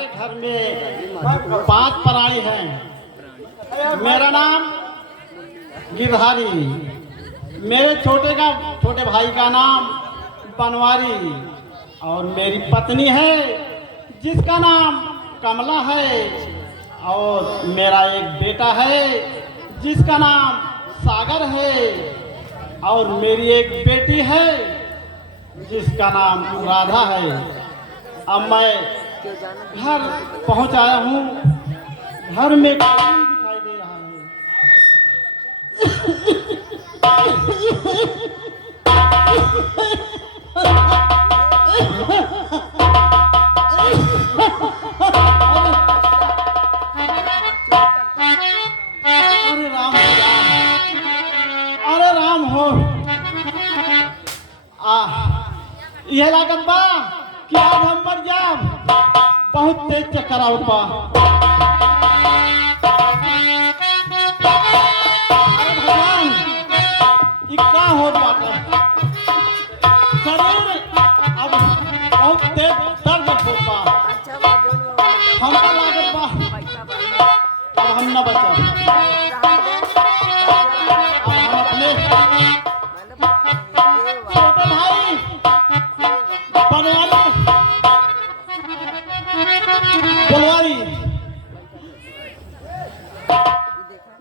हमारे घर में 5 प्राणी हैं। मेरा नाम गिरधारी, मेरे छोटे भाई का नाम बनवारी और मेरी पत्नी है जिसका नाम कमला है और मेरा एक बेटा है जिसका नाम सागर है और मेरी एक बेटी है जिसका नाम राधा है। अब मैं घर पहुंच आया हूँ। घर में कोई नहीं दिखाई दे रहा है। अरे राम राम, अरे राम हो। यह लागत बा कि आज हम मर जाब। बहुत तेज चक्कर आवत बा। अरे भगवान, ये का होत बाटे? शरीर अब बहुत तेज दर्द होत बा। हमका लागत बा अब हम न बचब। अब हम अपने छोटे भाई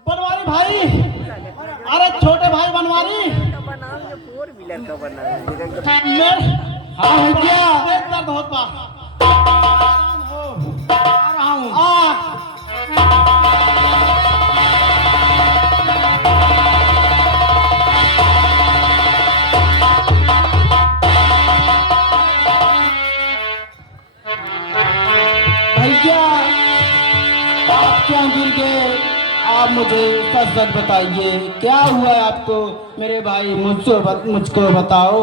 बनवारी भाई, अरे छोटे भाई बनवारी हाँ क्या दर्द होत बा। आ रहा हूँ। भैया आप क्या गिर गए? आप मुझे सच सच बताइए, क्या हुआ है आपको? मेरे भाई मुझको बताओ।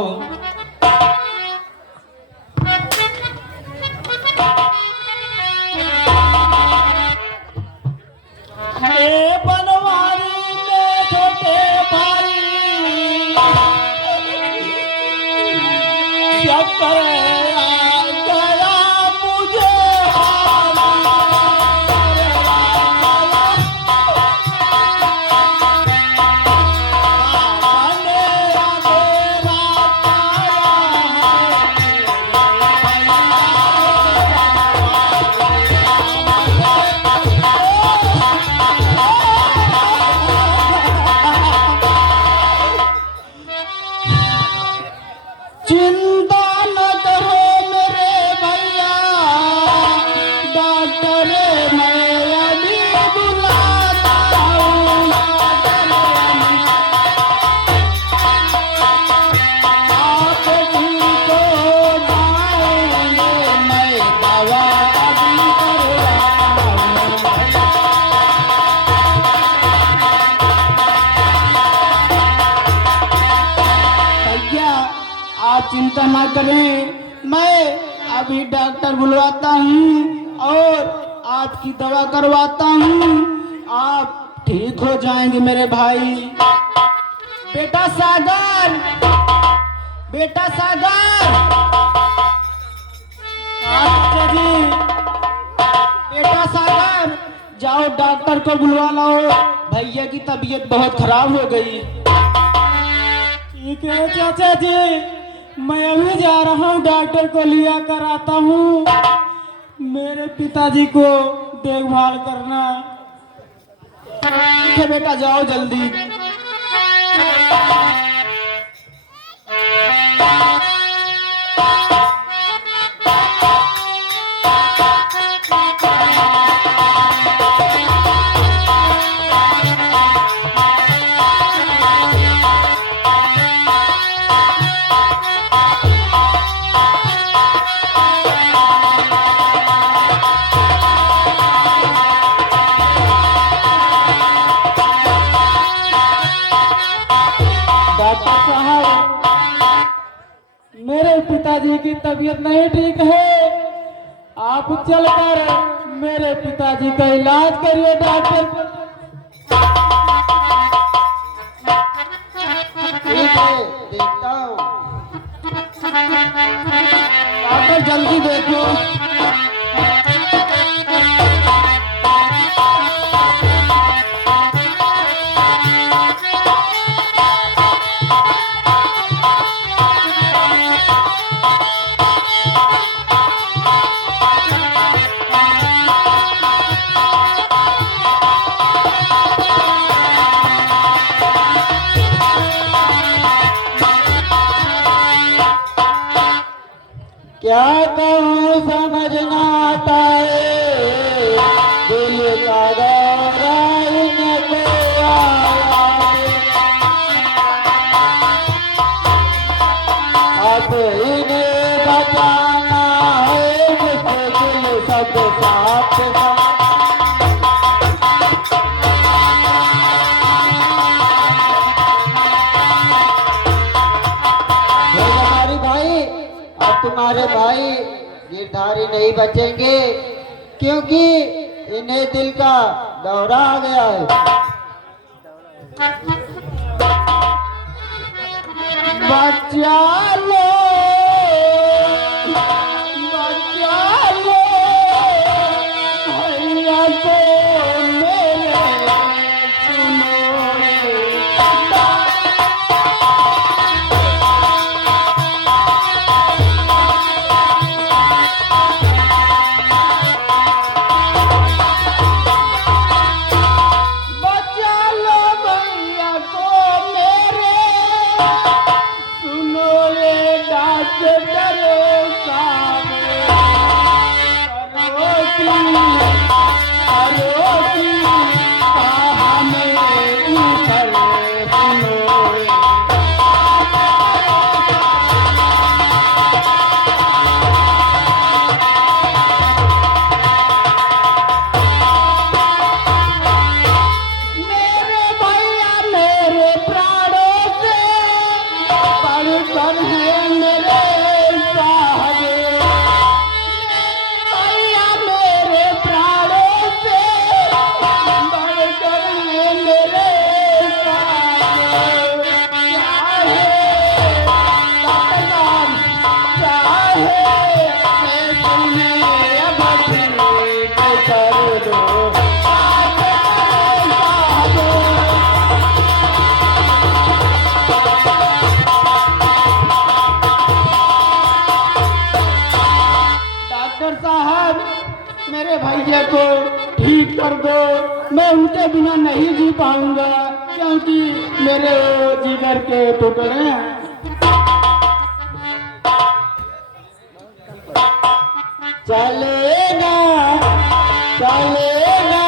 बनवारी में छोटे भाई क्या करे चिंता ना करें, मैं अभी डॉक्टर बुलवाता हूँ और आपकी दवा करवाता हूँ। आप ठीक हो जाएंगे मेरे भाई। बेटा सागर, बेटा सागर। अच्छा जी, बेटा सागर जाओ डॉक्टर को बुलवा लाओ, भैया की तबीयत बहुत खराब हो गई। ठीक है चाचा जी, मैं अभी जा रहा हूँ, डॉक्टर को लिया कर आता हूँ। मेरे पिताजी को देखभाल करना। ठीक है बेटा, जाओ जल्दी। मेरे पिताजी की तबीयत नहीं ठीक है, आप चलकर मेरे पिताजी का इलाज करिए डॉक्टर। ठीक है, देखता हूँ। डॉक्टर जल्दी देखो। क्या कहूँ समझ ना आता है, दिल का दौरा इनको आया है। अब इन्हें बचाना है मुझसे दिल सब साथ साथ। तुम्हारे भाई गिरधारी नहीं बचेंगे, क्योंकि इन्हें दिल का दौरा आ गया है। बचा लो, बचा लो भैया को मेरे, सुनो मेरे भैया को ठीक कर दो, मैं उनके बिना नहीं जी पाऊंगा, क्योंकि मेरे जिगर के टुकड़े हैं। चलेगा चलेगा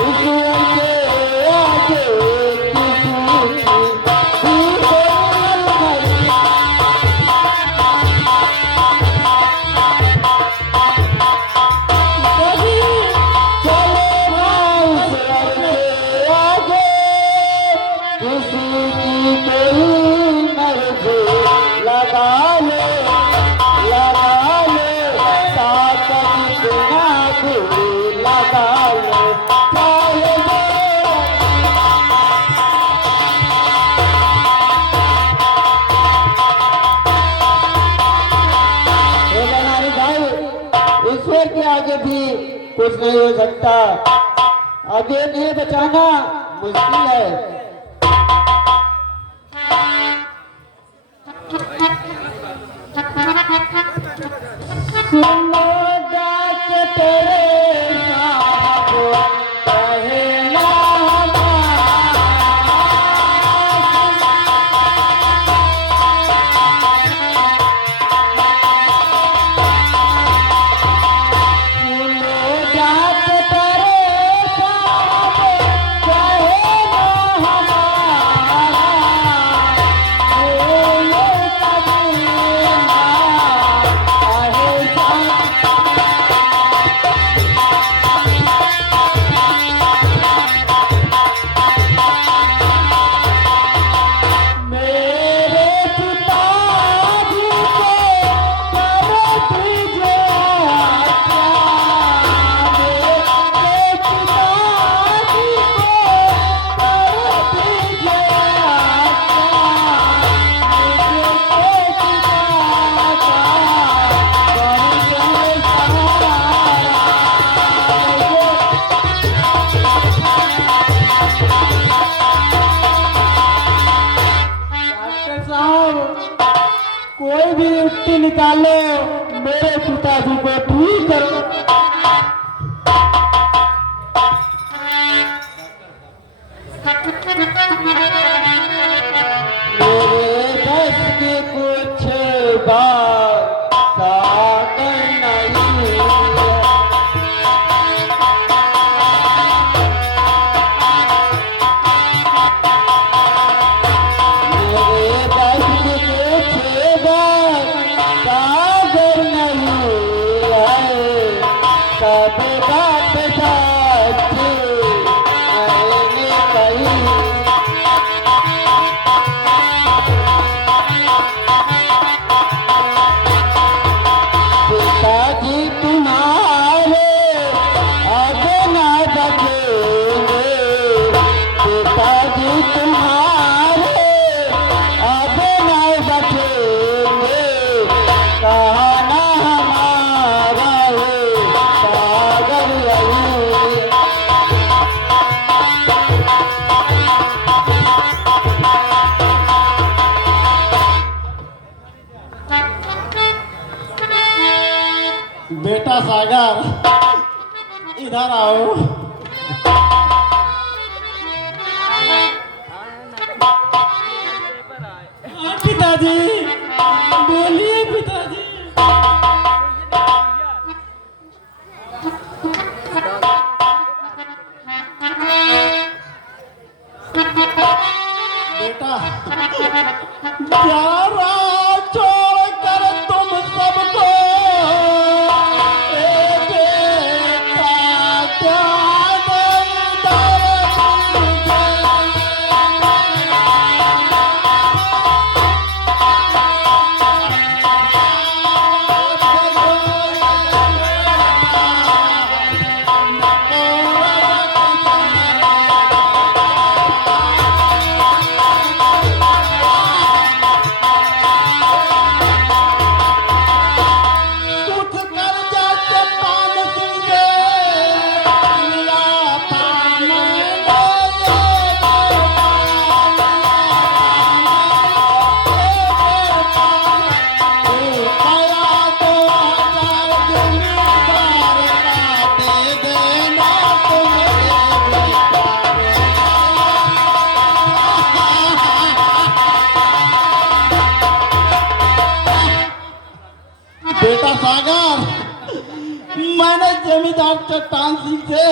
ईश्वर के आगे ईश्वर के आगे भी कुछ नहीं हो सकता। आगे नहीं बचाना मुश्किल है। सुनो डाक तेरे साहब कहना कोई भी युक्ति निकालो, मेरे पिताजी को ठीक करो। मेरे बस की कुछ बात सब बात सच्ची मैंने कही। पिताजी तुम्हारे अब ना बचेंगे, पिताजी तुम्हारे अब ना बचेंगे, कहना हमारा है पागल यही। बेटा सागर इधर आओ। हाँ पिताजी, बोलिए पिताजी। बेटा प्यारा छोड़ कर तुम सबको, ए बेटा क्या उठ कर जाते पान सिंह लिया था बेटा सागर, मैंने जमींदार चट्टान सिंह से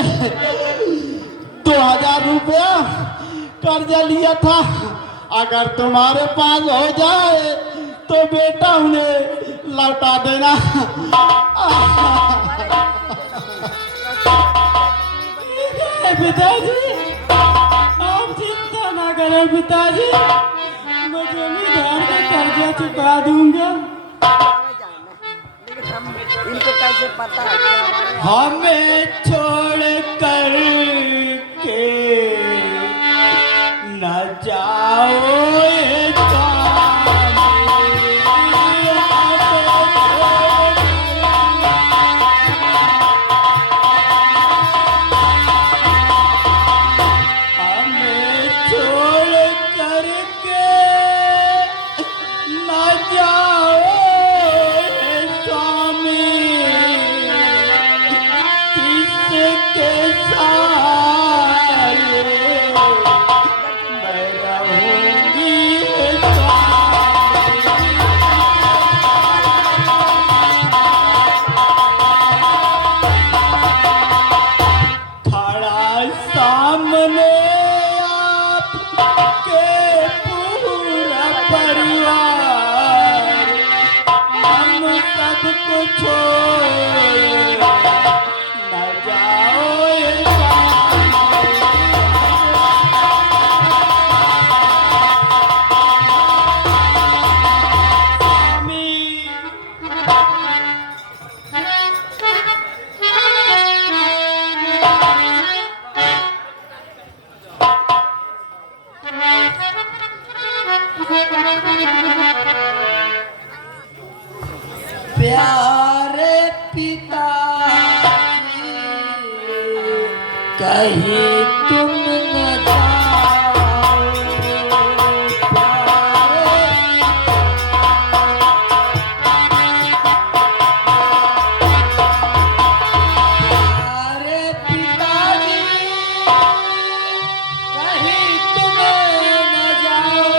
2000 रुपया कर्जा लिया था। अगर तुम्हारे पास हो जाए तो बेटा उन्हें लौटा देना। पिताजी आप चिंता ना करें पिताजी, मैं जमींदार का कर्जा चुका दूंगा। इनको कैसे पता है कि हमारे हमें छोड़ कर के न जाओ ये हमें छोड़ कर के न जाओ ये स्वामी, किसके सारे मैं रहूंगी खड़ा सामने आपके पूरा परिवार, हम सबको छोड़ न जाओ ये प्यारे पिताजी कहीं तुम न जाओ, प्यारे पिताजी कहीं तुम न जाओ,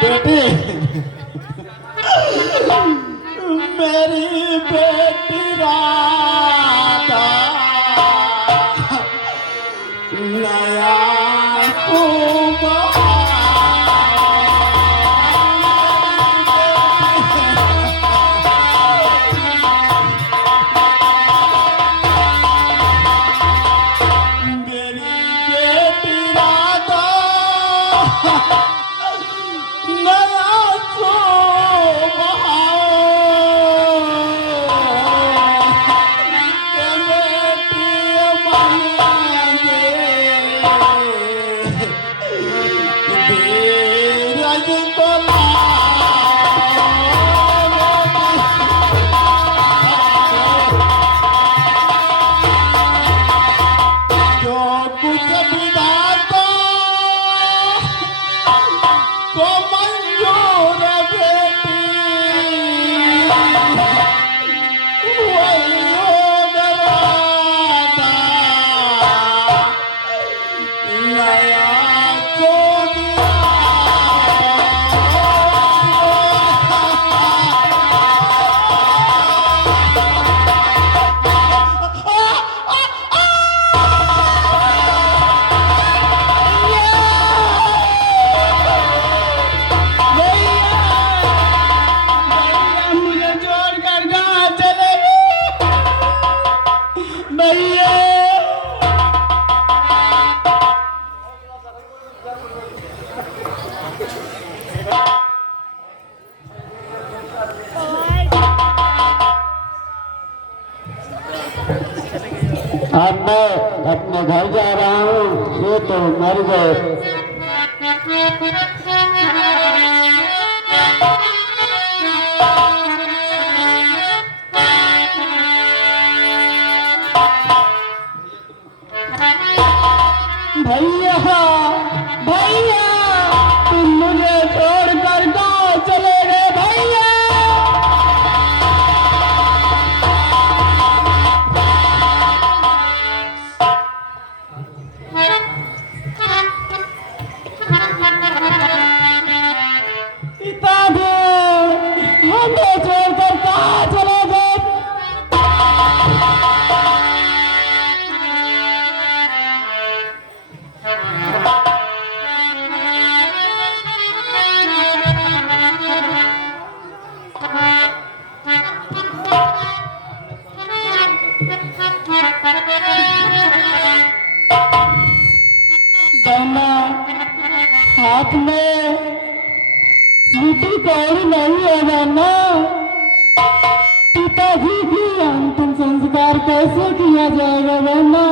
बेटी मेरी बेटी राता नया मेरी बेटी राधा नया जो कुछ विधाता को मंजूर बेटी वही योग राता नया चोदिया भैया मुझे छोड़कर कहाँ चले गए भैया। अब मैं अपने घर जा रहा हूँ, ये तो मर गए। भैया भैया तुम मुझे छोड़कर कहाँ चले गए भैया। पिताजी हमें छोड़कर कहाँ चले गए। बहना हाथ में लिट्टी कौड़ी नहीं है बहना। पिताजी की अंतिम संस्कार कैसे किया जाएगा बहना।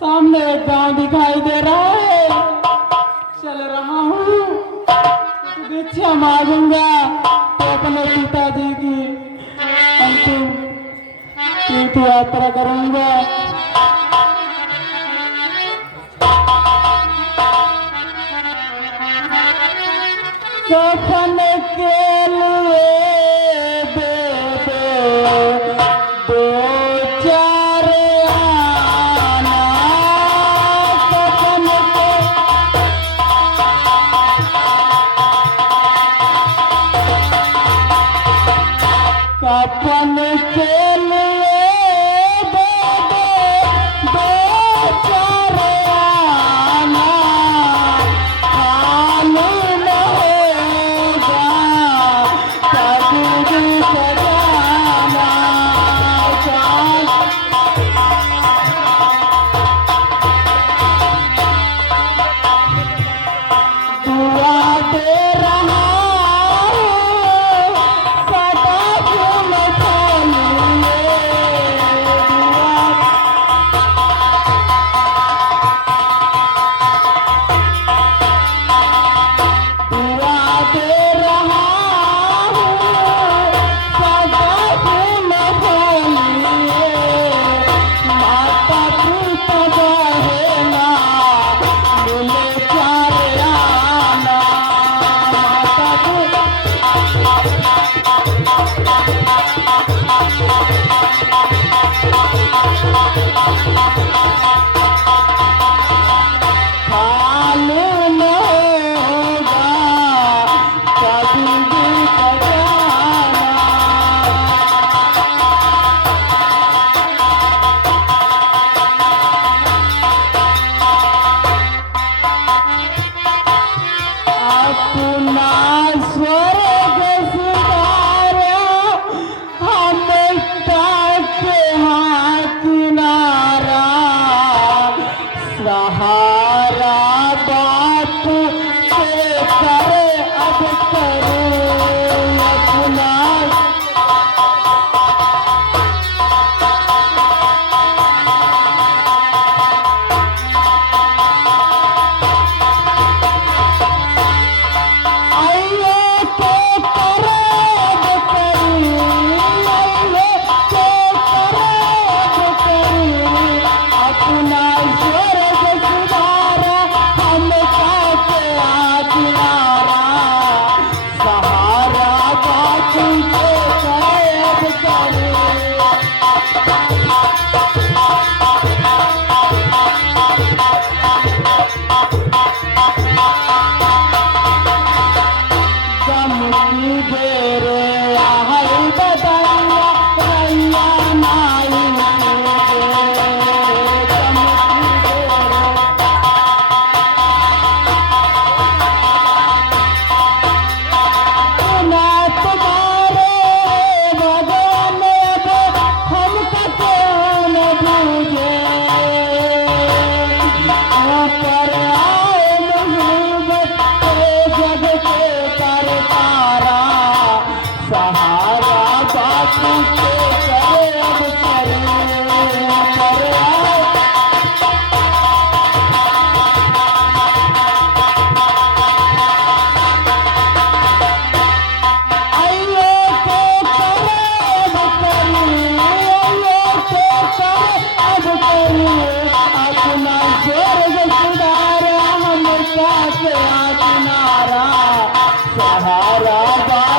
सामने एक गांव दिखाई दे रहा है, चल रहा हूँ, भिक्षा मांगूंगा तो अपने पिताजी की अंतिम तीर्थ यात्रा करूंगा। सपन के लिए दे दो चार आना। सपन के लिए दे दो चार आना। कानून होगा कभी भी सजाना। दुआ दे रहा हूँ सदा फूल फूल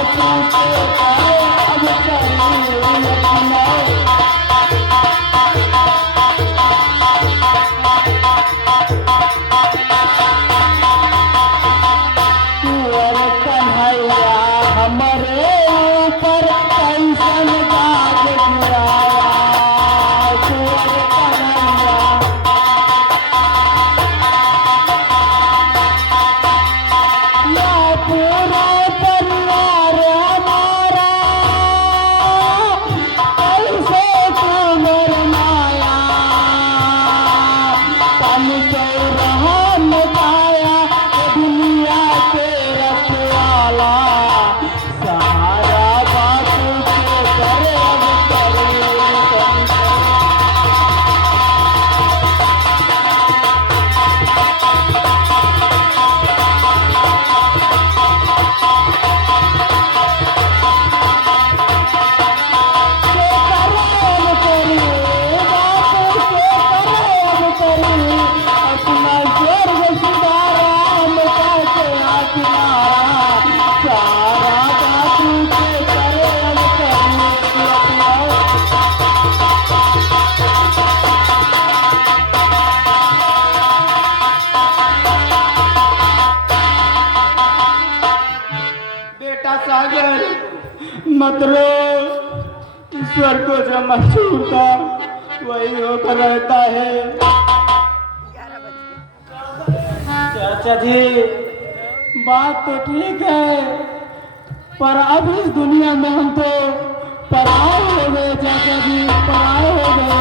बातों से करे अब करी अपना कुंवर कन्हैया हमरे ऊपर कैसन दाग गिराया कुंवर कन्हैया या पूरा परिवार हमारा कैसे कुंवर माया तन से रहम पाया दुनिया के रखवाला सहारा बातों के करे अब करे बेटा सागर मत रो ईश्वर को जो मंजूर था वही होकर रहता है 11 बज गए। चाचा जी बात तो ठीक है पर अब इस दुनिया में हम तो पराए हो गए चाचा जी पराए हो गए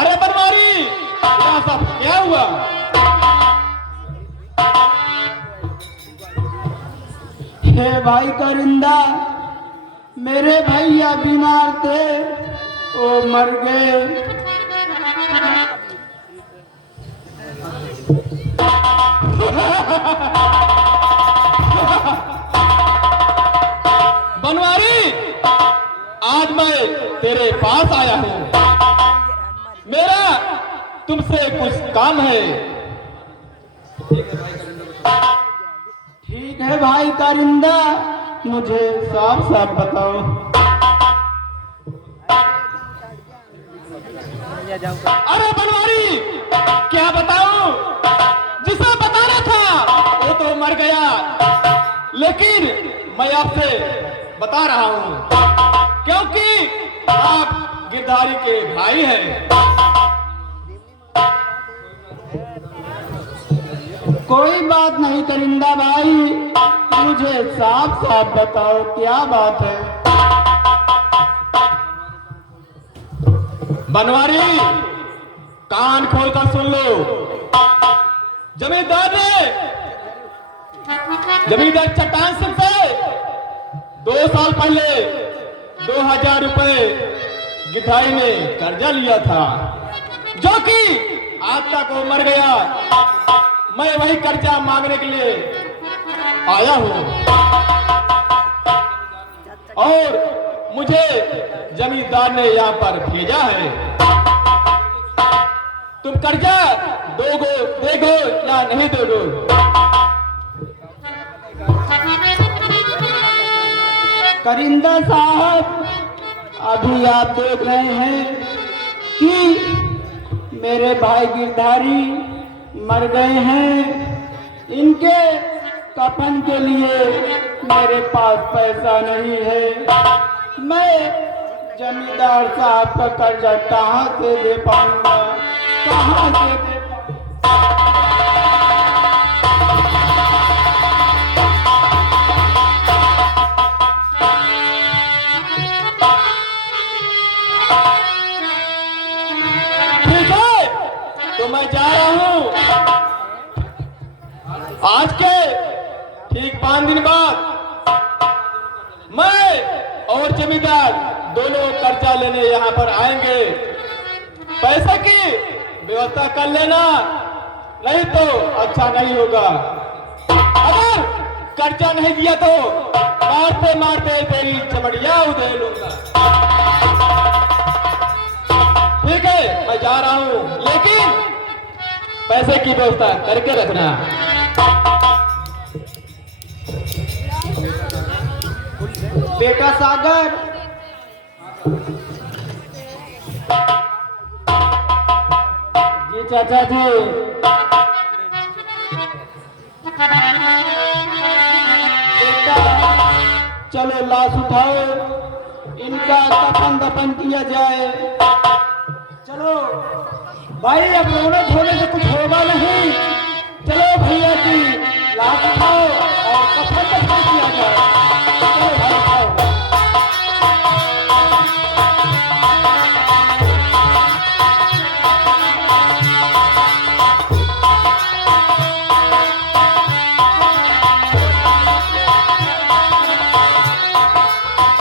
अरे बनवारी क्या सब क्या हुआ? हे भाई करिंदा मेरे भैया बीमार थे वो मर गए बनवारी आज मैं तेरे पास आया हूँ मेरा तुमसे कुछ काम है ठीक है भाई करिंदा मुझे साफ साफ बताओ अरे बनवारी क्या बताऊं जिसे बताना था वो तो मर गया लेकिन मैं आपसे बता रहा हूं क्योंकि आप गिरधारी के भाई हैं कोई बात नहीं करिंदा भाई मुझे साफ साफ बताओ क्या बात है बनवारी कान खोलकर सुन लो जमींदार चट्टान सिंह से 2 साल पहले 2000 रुपए गिरधारी ने कर्जा लिया था जो कि आज तक वो मर गया मैं वही कर्जा मांगने के लिए आया हूं और मुझे जमींदार ने यहाँ पर भेजा है तुम कर्जा देगो या नहीं दोगो करिंदा साहब अभी आप देख रहे हैं कि मेरे भाई गिरधारी मर गए हैं इनके कफन के लिए मेरे पास पैसा नहीं है मैं जमींदार साहब का कर्जा कहाँ से दे पाऊंगा कहाँ से दे पाऊंगा ठीक है तो मैं जा रहा हूं आज के ठीक 5 दिन बाद मैं और जमींदार दोनों कर्जा लेने यहाँ पर आएंगे पैसे की व्यवस्था कर लेना नहीं तो अच्छा नहीं होगा। अगर कर्जा नहीं दिया तो मारते मारते तेरी चमड़िया उधेड़ लूंगा। ठीक है, मैं जा रहा हूं, लेकिन पैसे की व्यवस्था करके रखना। बेटा सागर, जी चाचा जी। बेटा चलो लाश उठाओ, इनका कफन दफन किया जाए। चलो भाई, अब रोने धोने से कुछ होगा नहीं। चलो